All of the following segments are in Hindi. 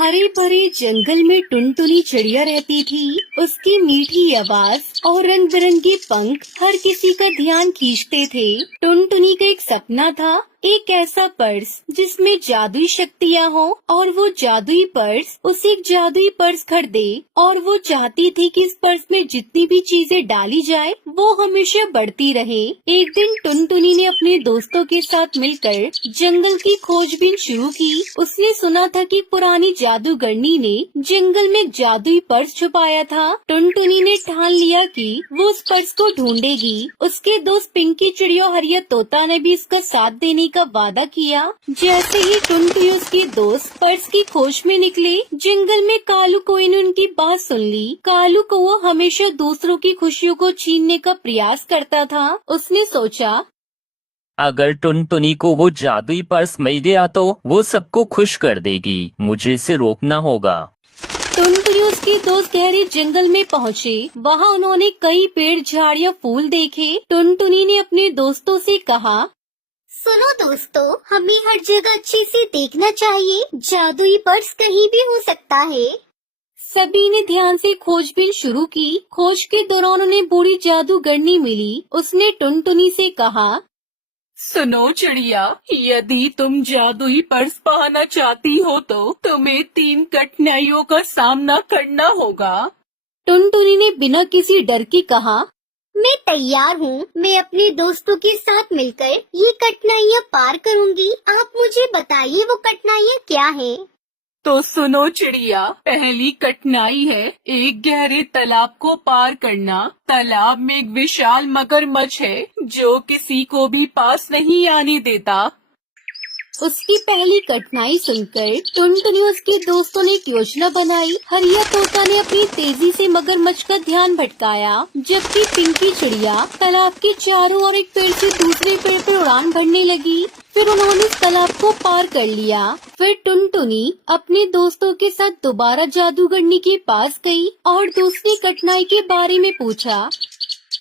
हरे भरे जंगल में टुनटुनी चिड़िया रहती थी। उसकी मीठी आवाज और रंग बिरंगे पंख हर किसी का ध्यान खींचते थे। टुनटुनी का एक सपना था, एक ऐसा पर्स जिसमें जादुई शक्तियाँ हो, और वो जादुई पर्स उसे एक जादुई पर्स खरीदे। और वो चाहती थी कि इस पर्स में जितनी भी चीजें डाली जाए वो हमेशा बढ़ती रहे। एक दिन टुनटुनी ने अपने दोस्तों के साथ मिलकर जंगल की खोजबीन शुरू की। उसने सुना था कि पुरानी जादूगरनी ने जंगल में एक जादुई पर्स छुपाया था। टुनटुनी ने ठान लिया कि वो उस पर्स को ढूंढेगी। उसके दोस्त पिंकी चिड़िया और हरिया तोता ने भी इसका साथ देने का वादा किया। जैसे ही टुनटुनी उसके दोस्त पर्स की खोज में निकले, जंगल में कालू कौवे ने उनकी बात सुन ली। कालू कौवा हमेशा दूसरों की खुशियों को छीनने का प्रयास करता था। उसने सोचा, अगर टुनटुनी को वो जादुई पर्स मिल गया तो वो सबको खुश कर देगी। मुझे इसे रोकना होगा। टुनटुनी उसके दोस्त गहरे जंगल में पहुँचे। वहाँ उन्होंने कई पेड़, झाड़ियाँ, फूल देखे। टुनटुनी ने अपने दोस्तों से कहा, सुनो दोस्तों, हमें हर जगह अच्छे से देखना चाहिए। जादुई पर्स कहीं भी हो सकता है। सभी ने ध्यान से खोजबीन शुरू की। खोज के दौरान उन्हें बूढ़ी जादूगरनी मिली। उसने टुनटुनी से कहा, सुनो चिड़िया, यदि तुम जादुई पर्स पाना चाहती हो तो तुम्हें 3 कठिनाइयों का सामना करना होगा। टुनटुनी ने बिना किसी डर के कहा, मैं तैयार हूँ। मैं अपने दोस्तों के साथ मिलकर ये कठिनाइयाँ पार करूँगी। आप मुझे बताइए वो कठिनाइयाँ क्या है। तो सुनो चिड़िया, पहली कठिनाई है एक गहरे तालाब को पार करना। तालाब में एक विशाल मगरमच्छ है जो किसी को भी पास नहीं आने देता। उसकी पहली कठिनाई सुनकर टुनटुनी और उसके दोस्तों ने एक योजना बनाई। हरिया तोता ने अपनी तेजी से मगरमच्छ का ध्यान भटकाया, जबकि पिंकी चिड़िया तालाब के चारों ओर एक पेड़ से दूसरे पेड़ पर उड़ान भरने लगी। फिर उन्होंने इस तालाब को पार कर लिया। फिर टुनटुनी अपने दोस्तों के साथ दोबारा जादूगरनी के पास गई और दूसरी कठिनाई के बारे में पूछा।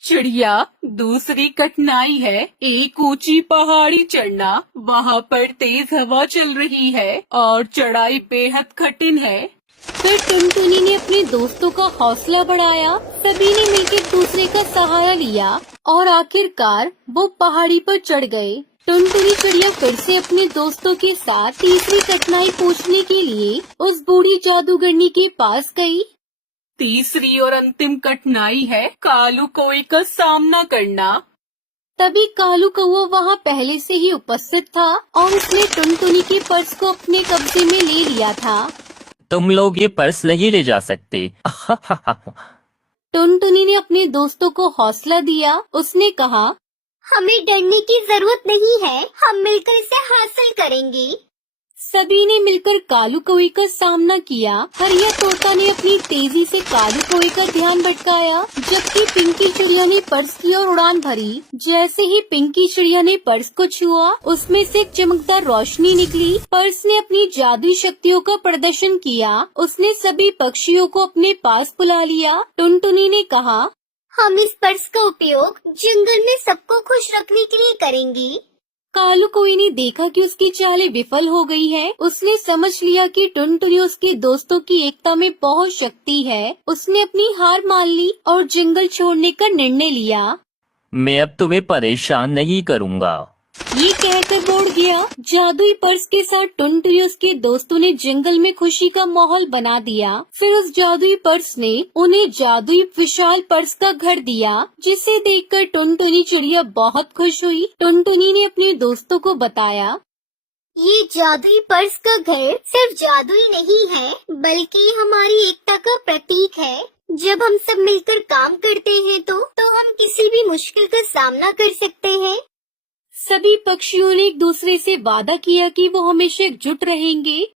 चिड़िया, दूसरी कठिनाई है एक ऊंची पहाड़ी चढ़ना। वहाँ पर तेज हवा चल रही है और चढ़ाई बेहद कठिन है। फिर टुनटुनी ने अपने दोस्तों का हौसला बढ़ाया। सभी ने मिलकर दूसरे का सहारा लिया और आखिरकार वो पहाड़ी पर चढ़ गए। टुनटुनी चिड़िया फिर से अपने दोस्तों के साथ तीसरी कठिनाई पूछने के लिए उस बूढ़ी जादूगरनी के पास गई। तीसरी और अंतिम कठिनाई है कालू कौवे का सामना करना। तभी कालू कौवा वहाँ पहले से ही उपस्थित था और उसने टुनटुनी के पर्स को अपने कब्जे में ले लिया था। तुम लोग ये पर्स नहीं ले जा सकते। टुनटुनी ने अपने दोस्तों को हौसला दिया। उसने कहा, हमें डरने की जरूरत नहीं है। हम मिलकर इसे हासिल करेंगे। सभी ने मिलकर कालू कौवे का सामना किया। हरिया तोता ने अपनी तेजी से कालू कौवे का ध्यान भटकाया, जबकि पिंकी चिड़िया ने पर्स की ओर उड़ान भरी। जैसे ही पिंकी चिड़िया ने पर्स को छुआ, उसमें से एक चमकदार रोशनी निकली। पर्स ने अपनी जादुई शक्तियों का प्रदर्शन किया। उसने सभी पक्षियों को अपने पास बुला लिया। टुनटुनी ने कहा, हम इस पर्स का उपयोग जंगल में सबको खुश रखने के लिए करेंगे। कालू कौवे ने देखा कि उसकी चालें विफल हो गई है। उसने समझ लिया कि टुनटुनी उसके दोस्तों की एकता में बहुत शक्ति है। उसने अपनी हार मान ली और जंगल छोड़ने का निर्णय लिया। मैं अब तुम्हें परेशान नहीं करूँगा। ये कहकर वो उड़ गया। जादुई पर्स के साथ टुनटुनी और उसके दोस्तों ने जंगल में खुशी का माहौल बना दिया। फिर उस जादुई पर्स ने उन्हें जादुई विशाल पर्स का घर दिया, जिसे देखकर टुनटुनी चिड़िया बहुत खुश हुई। टुनटुनी ने अपने दोस्तों को बताया, ये जादुई पर्स का घर सिर्फ जादुई नहीं है, बल्कि हमारी एकता का प्रतीक है। जब हम सब मिलकर काम करते हैं तो हम किसी भी मुश्किल का सामना कर सकते हैं। सभी पक्षियों ने एक दूसरे से वादा किया कि वो हमेशा एकजुट रहेंगे।